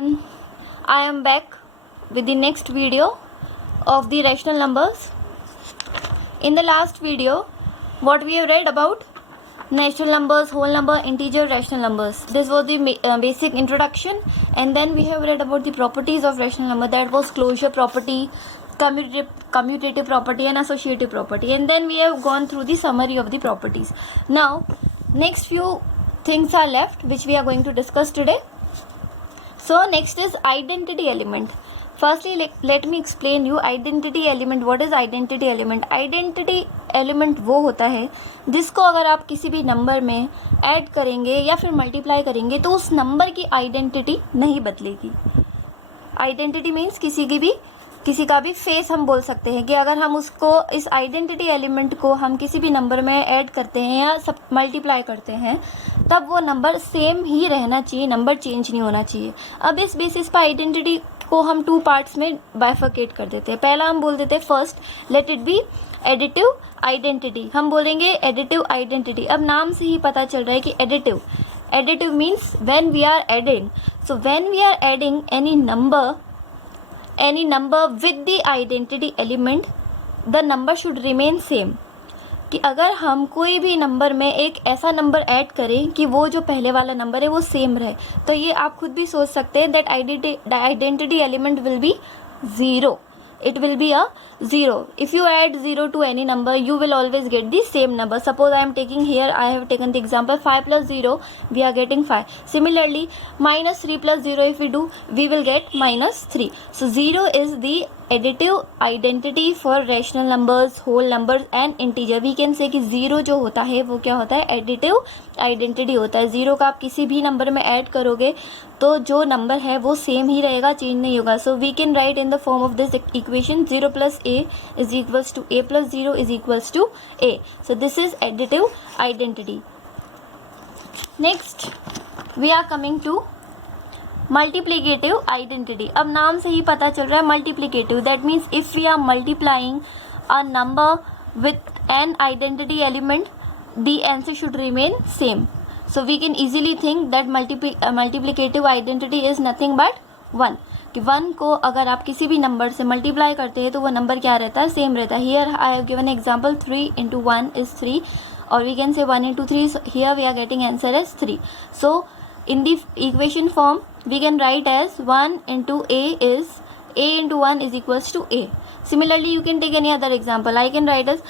everyone, I am back with the next video of the rational numbers. In the last video, what we have read about natural numbers, whole number, integer, rational numbers. This was the basic introduction, and then we have read about the properties of rational number. That was closure property, commutative property and associative property, and then we have gone through the summary of the properties. Now next few things are left which we are going to discuss today. So next is identity element. Firstly, let me explain you identity element. What is identity element? Identity element वो होता है जिसको अगर आप किसी भी number में add करेंगे या फिर मल्टीप्लाई करेंगे तो उस नंबर की आइडेंटिटी नहीं बदलेगी. आइडेंटिटी मीन्स किसी का भी फेस हम बोल सकते हैं कि अगर हम उसको इस आइडेंटिटी एलिमेंट को हम किसी भी नंबर में ऐड करते हैं या सब मल्टीप्लाई करते हैं तब वो नंबर सेम ही रहना चाहिए, नंबर चेंज नहीं होना चाहिए. अब इस बेसिस पर आइडेंटिटी को हम टू पार्ट्स में बाइफर्केट कर देते हैं. पहला हम बोल देते हैं first let it be additive identity. हम बोलेंगे एडिटिव आइडेंटिटी. अब नाम से ही पता चल रहा है कि additive means when we are adding. So when we are adding any number with the identity element the number should remain same. कि अगर हम कोई भी नंबर में एक ऐसा नंबर ऐड करें कि वो जो पहले वाला नंबर है वो सेम रहे, तो ये आप खुद भी सोच सकते हैं that identity element will be zero. It will be a 0. If you add 0 to any number, you will always get the same number. Suppose I have taken the example 5 plus 0, we are getting 5. Similarly, minus 3 plus 0 if we do, we will get minus 3. So 0 is the additive identity for rational numbers, whole numbers and integer. We can say कि 0 जो होता है वो क्या होता है, additive identity होता है. 0 का आप किसी भी नंबर में ऐड करोगे तो जो नंबर है वो सेम ही रहेगा, चेंज नहीं होगा. So we can write in the form of this equation 0 plus a is equals to a plus 0 is equals to a. So this is additive identity. Next we are coming to multiplicative identity. अब नाम से ही पता चल रहा है multiplicative. That means if we are multiplying a number with an identity element the answer should remain same. So we can easily think that multiplicative identity is nothing but 1. कि 1 को अगर आप किसी भी नंबर से मल्टीप्लाई करते हैं तो वो नंबर क्या रहता है, सेम रहता है. Here I have given example 3 into 1 is 3 or we can say 1 into 3. So here we are getting answer as 3. So in the equation form we can write as 1 into a is a into 1 is equals to a. Similarly you can take any other example. I can write as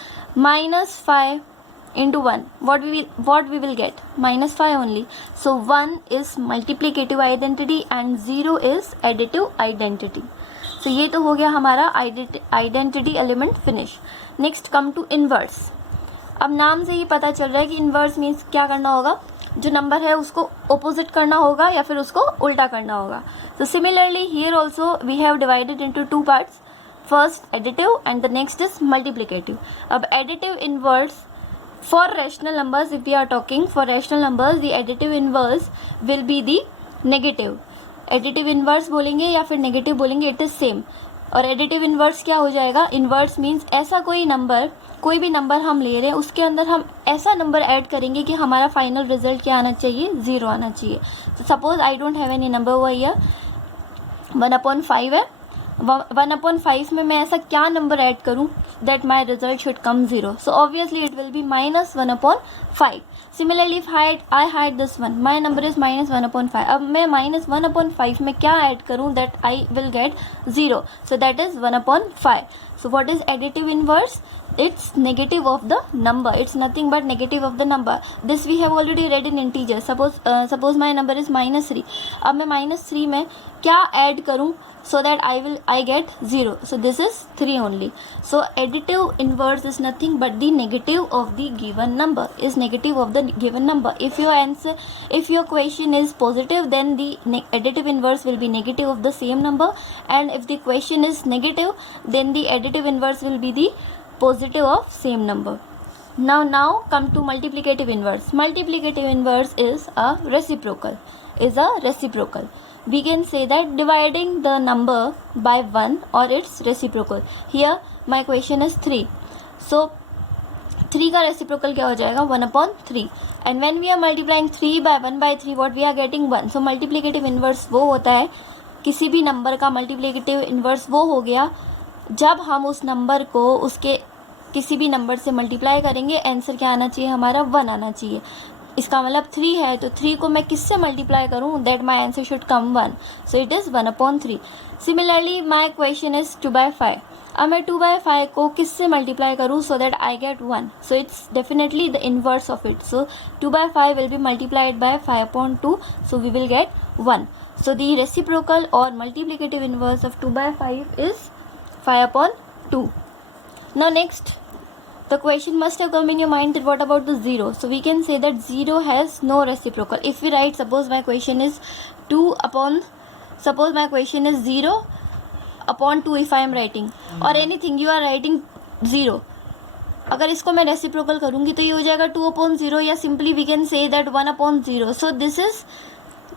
minus 5 into 1. What we will get, minus 5 only. So 1 is multiplicative identity and 0 is additive identity. So ये तो हो गया हमारा identity element finish. Next come to inverse. अब नाम से ही पता चल रहा है कि इन्वर्स मीन्स क्या करना होगा, जो नंबर है उसको ऑपोजिट करना होगा या फिर उसको उल्टा करना होगा. So similarly here also we have divided into two parts. First additive and the next is multiplicative. अब additive inverse for rational numbers, if we are talking for rational numbers the additive inverse will be the negative. Additive inverse बोलेंगे या फिर negative बोलेंगे, it is same. और additive inverse क्या हो जाएगा, inverse means ऐसा कोई भी नंबर हम ले रहे हैं उसके अंदर हम ऐसा नंबर ऐड करेंगे कि हमारा फाइनल रिजल्ट क्या आना चाहिए, 0 आना चाहिए. तो suppose I don't have any number over here, 1/5 है. 1/5 में मैं ऐसा क्या नंबर ऐड करूं that my result should come 0. So obviously it will be minus 1/5. Similarly if I had this one, my number is minus 1/5. अब मैं minus 1/5 में क्या ऐड करूं that I will get 0. So that is 1/5. So what is additive inverse? It's negative of the number. It's nothing but negative of the number. This we have already read in integers. Suppose my number is -3. अब मैं -3 में क्या add करूं so that I get 0. So this is 3 only. So additive inverse is nothing but the negative of the given number. Is negative of the given number. If your question is positive, then the additive inverse will be negative of the same number, and if the question is negative, then the additive inverse will be the positive of same number. Now come to multiplicative inverse. Multiplicative inverse is a reciprocal. We can say that dividing the number by 1 or its reciprocal. Here my question is 3. So 3 का reciprocal क्या हो जाएगा, 1/3. And when we are multiplying 3 by 1/3, what we are getting 1. So multiplicative inverse वो होता है किसी भी number का मल्टीप्लिकेटिव इन्वर्स वो हो गया जब हम उस नंबर को उसके किसी भी नंबर से मल्टीप्लाई करेंगे, आंसर क्या आना चाहिए हमारा 1 आना चाहिए। इसका मतलब 3 है तो 3 को मैं किससे मल्टीप्लाई करूं that my answer should come 1, so it is 1/3। Similarly my question is 2/5। अब मैं 2/5 को किससे मल्टीप्लाई करूं so that I get 1, so it's definitely the inverse of it. So 2/5 will be multiplied by 5/2, so we will get 1। So the reciprocal और multiplicative inverse of 2/5 is 5/2. Now next, the question must have come in your mind that what about the 0? So we can say that 0 has no reciprocal. If we write, suppose my question is 0 upon 2 if I am writing, or anything you are writing 0. अगर इसको मैं reciprocal करूंगी तो ये हो जाएगा 2/0, या simply we can say that 1/0. So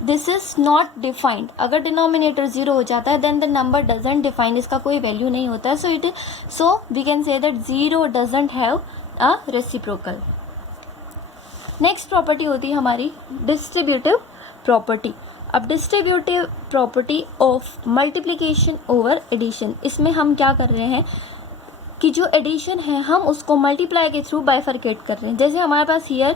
this is not defined. अगर डिनोमिनेटर 0 हो जाता है then the number doesn't define, इसका कोई वैल्यू नहीं होता है. So we can say that 0 doesn't have a reciprocal. Next property होती है हमारी डिस्ट्रीब्यूटिव प्रॉपर्टी. अब distributive property of multiplication over addition, इसमें हम क्या कर रहे हैं कि जो एडिशन है हम उसको मल्टीप्लाई के थ्रू बाइफरकेट कर रहे हैं. जैसे हमारे पास हियर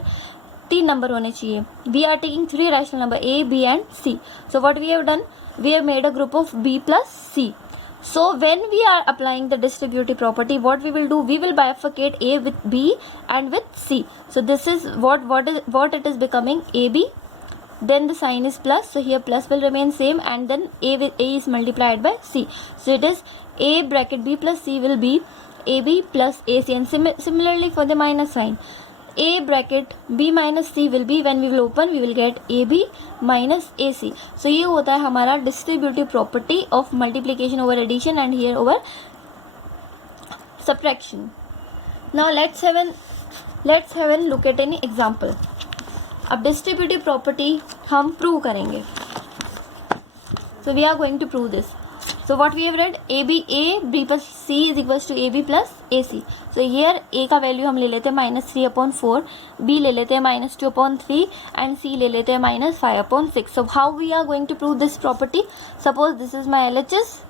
3 नंबर होने चाहिए. We are taking 3 rational number A, B and C. So what we have done, we have made a group of B plus C. So when we are applying the distributive property, what we will do, we will bifurcate A with B and with C. So this is what it is becoming, AB. Then the sign is plus, so here plus will remain same, and then A is multiplied by C. So it is A bracket B plus C will be AB plus AC, and similarly for the minus sign, A bracket B minus C will be, when we will open we will get AB minus AC. So ये होता है हमारा distributive property of multiplication over addition and here over subtraction. Now let's have a look at any example. अब distributive property हम prove करेंगे. So we are going to prove this. So what we have read, A plus C is equals to AB plus AC. So here A का value हम ले लेते हैं -3/4, B ले लेते हैं -2/3 and C ले लेते हैं -5/6. So how we are going to prove this property? Suppose this is my LHS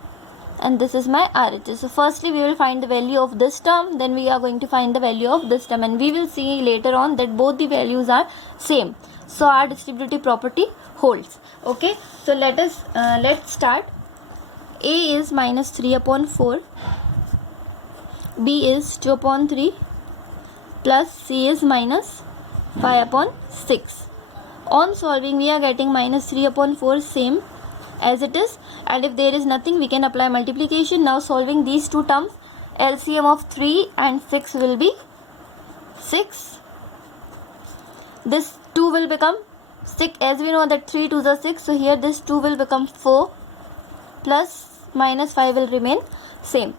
and this is my RHS. So firstly we will find the value of this term, then we are going to find the value of this term, and we will see later on that both the values are same. So our distributive property holds. Okay, so let's start. A is -3/4, B is 2/3 plus C is -5/6. On solving we are getting -3/4 same as it is, and if there is nothing we can apply multiplication. Now solving these two terms, LCM of 3 and 6 will be 6. This 2 will become 6, as we know that 3 2s are 6, so here this 2 will become 4 plus -5 will remain same.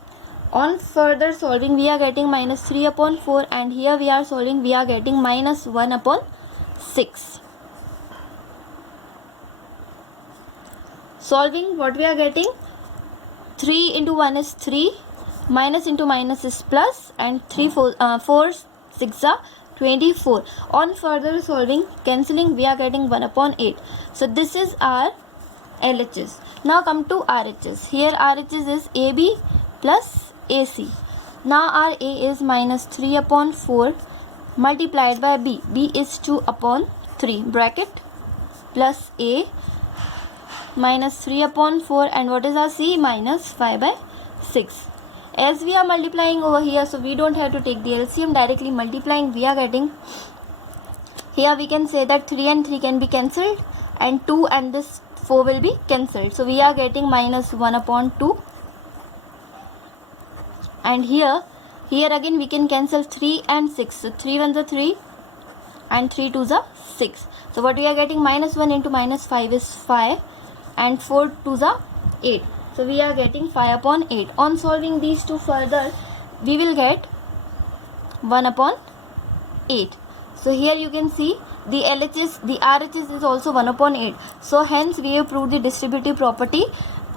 On further solving we are getting -3/4, and here we are solving we are getting -1/6. Solving what we are getting, 3 into 1 is 3, minus into minus is plus, and 4 6 are 24. On further solving, cancelling, we are getting 1/8. So this is our LHS. Now come to RHS. Here RHS is AB plus AC. Now our A is -3/4 multiplied by B. B is 2/3 bracket plus A -3/4, and what is our C? -5/6. As we are multiplying over here, so we don't have to take the LCM, directly multiplying we are getting, here we can say that 3 and 3 can be cancelled, and 2 and this 4 will be cancelled. So we are getting -1/2, and here again we can cancel 3 and 6. So 3 1s are 3 and 3 2s are 6. So what we are getting, -1 into -5 is 5, and 4 2s are 8. So we are getting 5/8. On solving these two further, we will get 1/8. So here you can see the RHS is also 1/8. So hence we have proved the distributive property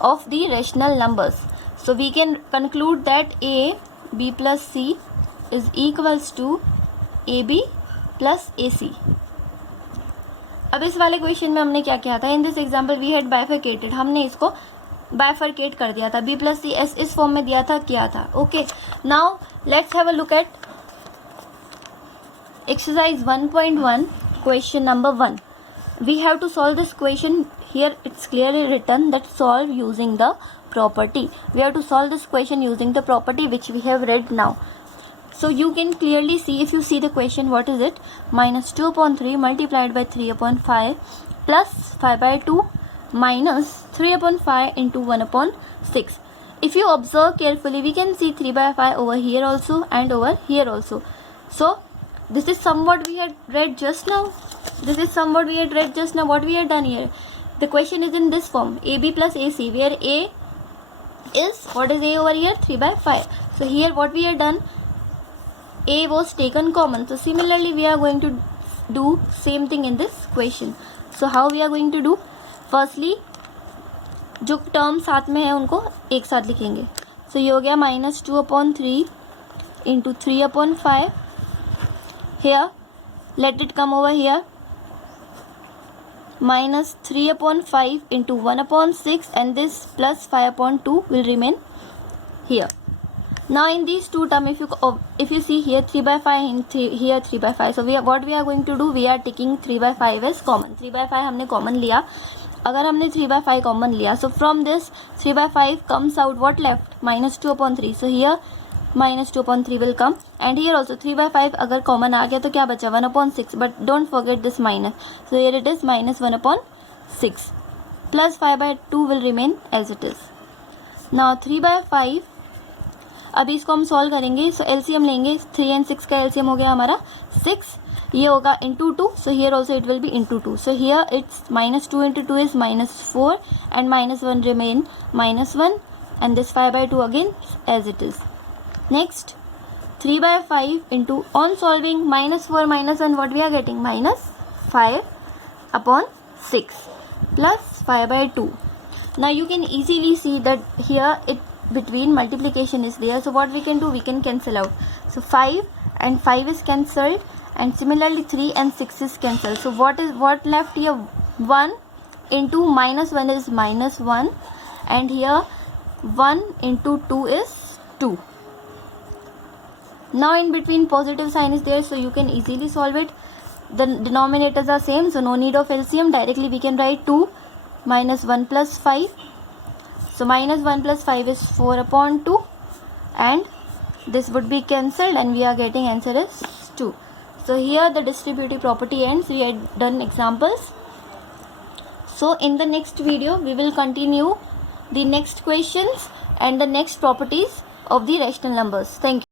of the rational numbers. So we can conclude that A, B plus C is equals to AB plus AC. अब इस वाले question में हमने क्या किया था, in this example we had bifurcated, हमने इसको बाइफरकेट कर दिया था, b प्लस सी एस इस फॉर्म में दिया था, किया था. Okay, now let's have a look at exercise 1.1 question number 1. We have to solve this question. Here it's clearly written that solve using the property. We have to solve this question using the property which we have read now. So you can clearly see, if you see the question, what is it? Minus 2 upon 3 multiplied by 3 upon 5 plus 5 by 2 minus 3 upon 5 into 1 upon 6. If you observe carefully, we can see 3 by 5 over here also and over here also. So this is somewhat we had read just now. What we had done here, the question is in this form, AB plus AC, where A is, what is A over here? 3 by 5. So here what we had done, A was taken common. So similarly we are going to do same thing in this question. So how we are going to do? Firstly, जो term साथ में है उनको एक साथ लिखेंगे. So ये हो गया minus 2 upon 3 into 3 upon 5. Here let it come over here, minus 3 upon 5 into 1 upon 6, and this plus 5 upon 2 will remain here. Now in these two terms, if you see here 3 by 5 and here 3 by 5, so what we are going to do, we are taking 3 by 5 as common. 3 by 5 हमने common लिया. अगर हमने 3 by 5 common लिया, so from this 3 by 5 comes out what left, minus 2 upon 3. So here minus 2 upon 3 will come, and here also 3 by 5 अगर common आ गया तो क्या बचा, 1 upon 6, but don't forget this minus. So here it is minus 1 upon 6 plus 5 by 2 will remain as it is. Now 3 by 5, अभी इसको हम solve करेंगे. सो LCM लेंगे, 3 and 6 का एलसीएम हो गया हमारा 6, ये होगा into 2. So here also it will be into 2. So here it's minus 2 into 2 is minus 4, and minus 1 remain minus 1, and this 5 by 2 again as it is. Next 3 by 5 into, on solving, minus 4 minus 1, what we are getting, minus 5 upon 6 plus 5 by 2. Now you can easily see that here it between multiplication is there, so what we can do, we can cancel out. So 5 and 5 is cancelled, and similarly 3 and 6 is cancelled. So what left here, 1 into minus 1 is minus 1, and here 1 into 2 is 2. Now in between positive sign is there, so you can easily solve it. The denominators are same, so no need of LCM. Directly we can write 2 minus 1 plus 5. So minus 1 plus 5 is 4 upon 2, and this would be cancelled, and we are getting answer is 2. So here the distributive property ends. We had done examples. So in the next video we will continue the next questions and the next properties of the rational numbers. Thank you.